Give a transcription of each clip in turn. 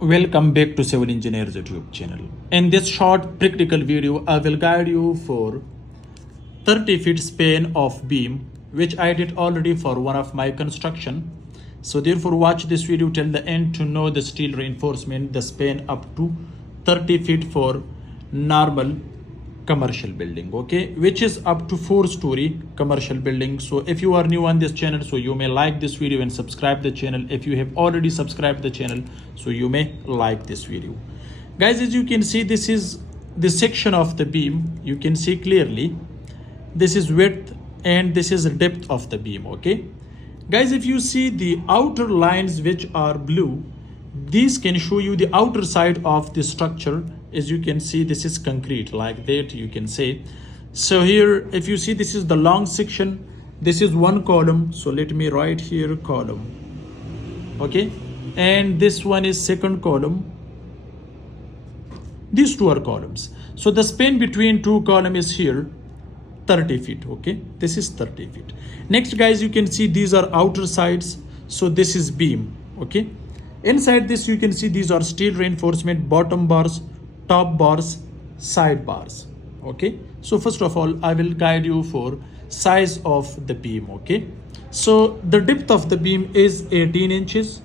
Welcome back to Civil Engineers YouTube channel. In this short practical video, I will guide you for 30 feet span of beam, which I did already for one of my construction. So therefore watch this video till the end to know the steel reinforcement, the span up to 30 feet for normal commercial building, okay, which is up to 4-story commercial building. So if you are new on this channel, so you may like this video and subscribe the channel. If you have already subscribed the channel, so you may like this video. Guys, as you can see, this is the section of the beam. You can see clearly this is width and this is the depth of the beam, okay. Guys, if you see the outer lines which are blue, these can show you the outer side of the structure. As you can see, this is concrete like that, you can say. So here, if you see, this is the long section, this is one column. So let me write here column, okay, and this one is second column. These two are columns. So the span between two columns is here 30 feet, okay, this is 30 feet. Next, guys, you can see these are outer sides. So this is beam, okay. Inside this, you can see these are steel reinforcement, bottom bars, top bars, side bars, okay. So first of all, I will guide you for size of the beam, okay. So the depth of the beam is 18 inches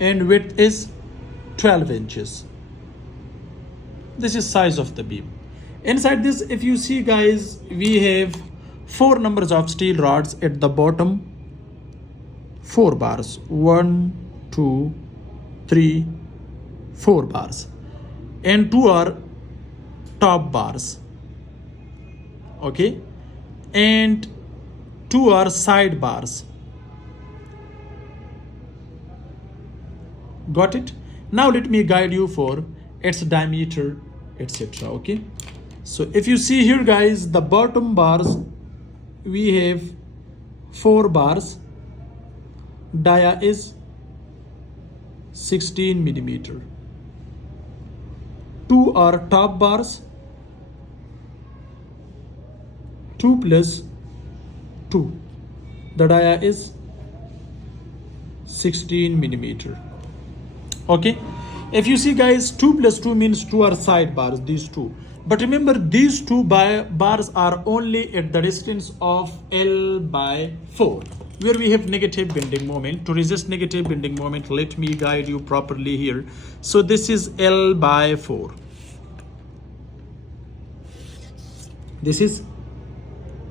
and width is 12 inches. This is size of the beam. Inside this, if you see, guys, we have 4 numbers of steel rods at the bottom, 4 bars, 1, 2, 3, 4 bars, and 2 are top bars, okay, and 2 are side bars. Got it? Now let me guide you for its diameter, etc. Okay, so if you see here, guys, the bottom bars, we have 4 bars, dia is 16 millimeter. 2 are top bars, 2 plus 2, the dia is 16 millimeter, okay. If you see, guys, 2 plus 2 means 2 are side bars, these 2. But remember, these 2 bars are only at the distance of L/4, where we have negative bending moment. To resist negative bending moment, let me guide you properly here. So this is L/4. This is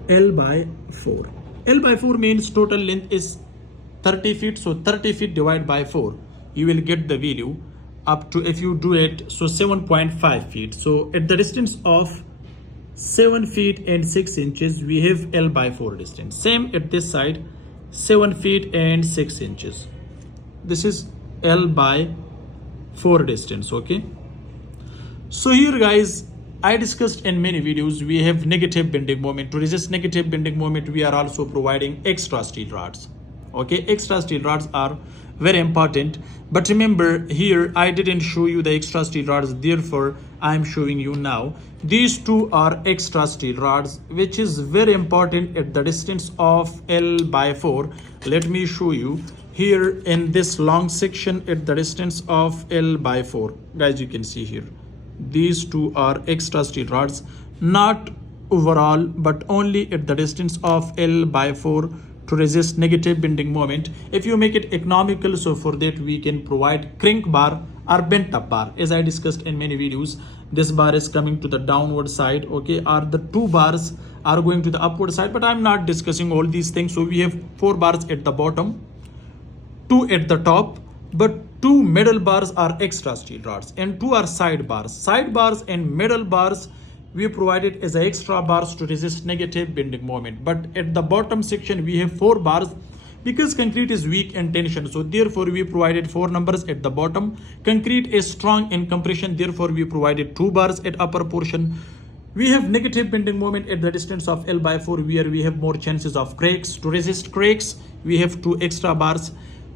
L/4. L/4 means total length is 30 feet. So 30 feet divided by 4, you will get the value up to, if you do it, so 7.5 feet. So at the distance of 7 feet and 6 inches, we have L/4 distance. Same at this side, 7 feet and 6 inches. This is L/4 distance, okay. So here, guys, I discussed in many videos, we have negative bending moment. To resist negative bending moment, we are also providing extra steel rods, okay. Extra steel rods are very important, but remember here I didn't show you the extra steel rods, therefore I am showing you now. These 2 are extra steel rods, which is very important at the distance of L/4. Let me show you here in this long section at the distance of L/4. Guys, you can see here, these 2 are extra steel rods, not overall, but only at the distance of L/4 to resist negative bending moment. If you make it economical, so for that we can provide crank bar or bent up bar. As I discussed in many videos, this bar is coming to the downward side, okay, or the 2 bars are going to the upward side, but I'm not discussing all these things. So we have 4 bars at the bottom, 2 at the top, but 2 middle bars are extra steel rods and 2 are side bars. Side bars and middle bars we provided as extra bars to resist negative bending moment. But at the bottom section, we have 4 bars because concrete is weak in tension. So therefore we provided 4 numbers at the bottom. Concrete is strong in compression, therefore we provided 2 bars at upper portion. We have negative bending moment at the distance of L/4, where we have more chances of cracks. To resist cracks, we have 2 extra bars.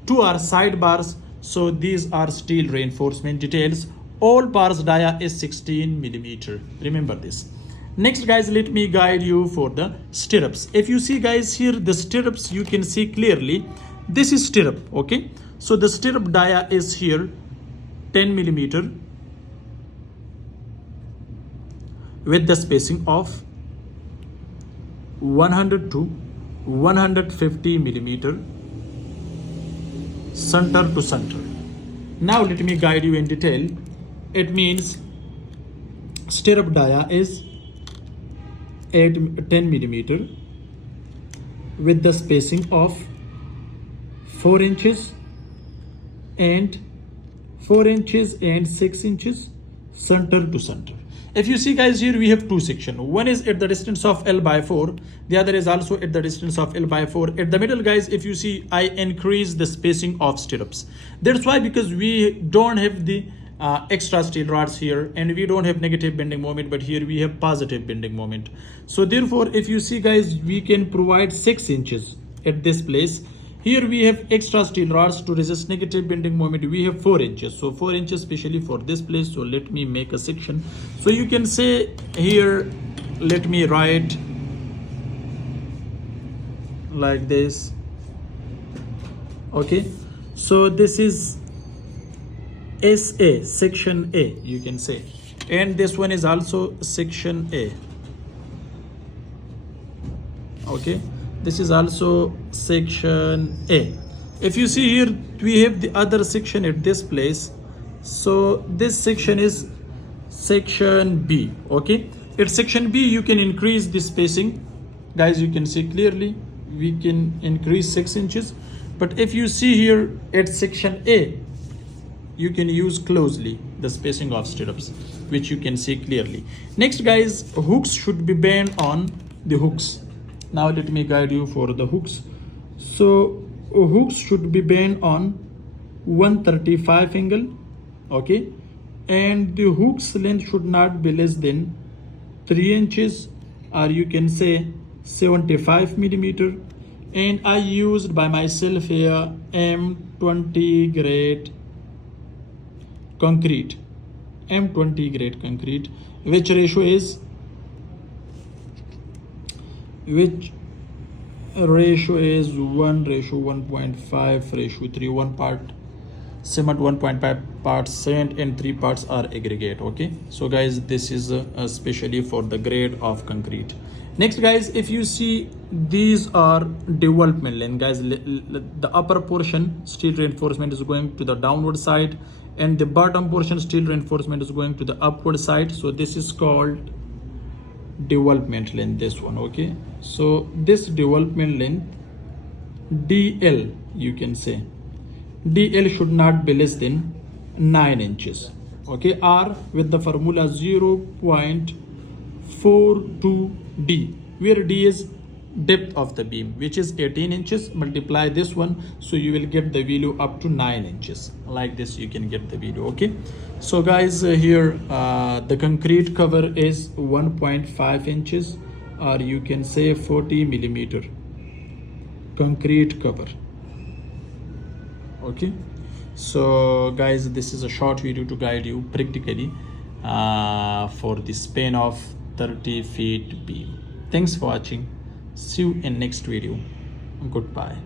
2 are side bars. So these are steel reinforcement details. All bars dia is 16 millimeter. Remember this. Next, guys, let me guide you for the stirrups. If you see, guys, here the stirrups, you can see clearly this is stirrup, okay. So the stirrup dia is here 10 millimeter with the spacing of 100 to 150 millimeter center to center. Now let me guide you in detail. It means stirrup dia is 10 millimeter with the spacing of 4 inches and 4 inches and 6 inches center to center. If you see guys, here we have two sections. One is at the distance of L by 4. The other is also at the distance of L by 4. At the middle guys, if you see, I increase the spacing of stirrups. That's why, because we don't have the extra steel rods here and we don't have negative bending moment, but here we have positive bending moment. So therefore, if you see guys, we can provide 6 inches at this place. Here we have extra steel rods to resist negative bending moment. We have 4 inches. So 4 inches especially for this place. So let me make a section. So you can say here, let me write like this. Okay. So this is SA, section A, you can say. And this one is also section A. Okay. This is also section A. If you see here, we have the other section at this place. So this section is section B. Okay. At section B, you can increase the spacing. Guys, you can see clearly, we can increase 6 inches. But if you see here at section A, you can use closely the spacing of stirrups, which you can see clearly. Next guys, hooks should be bent on the hooks. Now let me guide you for the hooks. So hooks should be bent on 135 angle. Okay. And the hook's length should not be less than 3 inches, or you can say 75 millimeter. And I used by myself here M20 grade concrete, M20 grade concrete, which ratio is 1:1.5:3, 1 part cement, 1.5 parts cement, and 3 parts are aggregate. Okay, so guys, this is especially for the grade of concrete. Next guys, if you see, these are development lane guys. The upper portion steel reinforcement is going to the downward side, and the bottom portion steel reinforcement is going to the upward side. So this is called development length, this one. Okay, so this development length DL, you can say DL should not be less than 9 inches. Okay, or with the formula 0.42D, where D is depth of the beam, which is 18 inches. Multiply this one, so you will get the value up to 9 inches. Like this, you can get the value. Okay, so guys, here the concrete cover is 1.5 inches, or you can say 40 millimeter concrete cover. Okay, so guys, this is a short video to guide you practically for the span of 30 feet beam. Thanks for watching. See you in next video. Goodbye.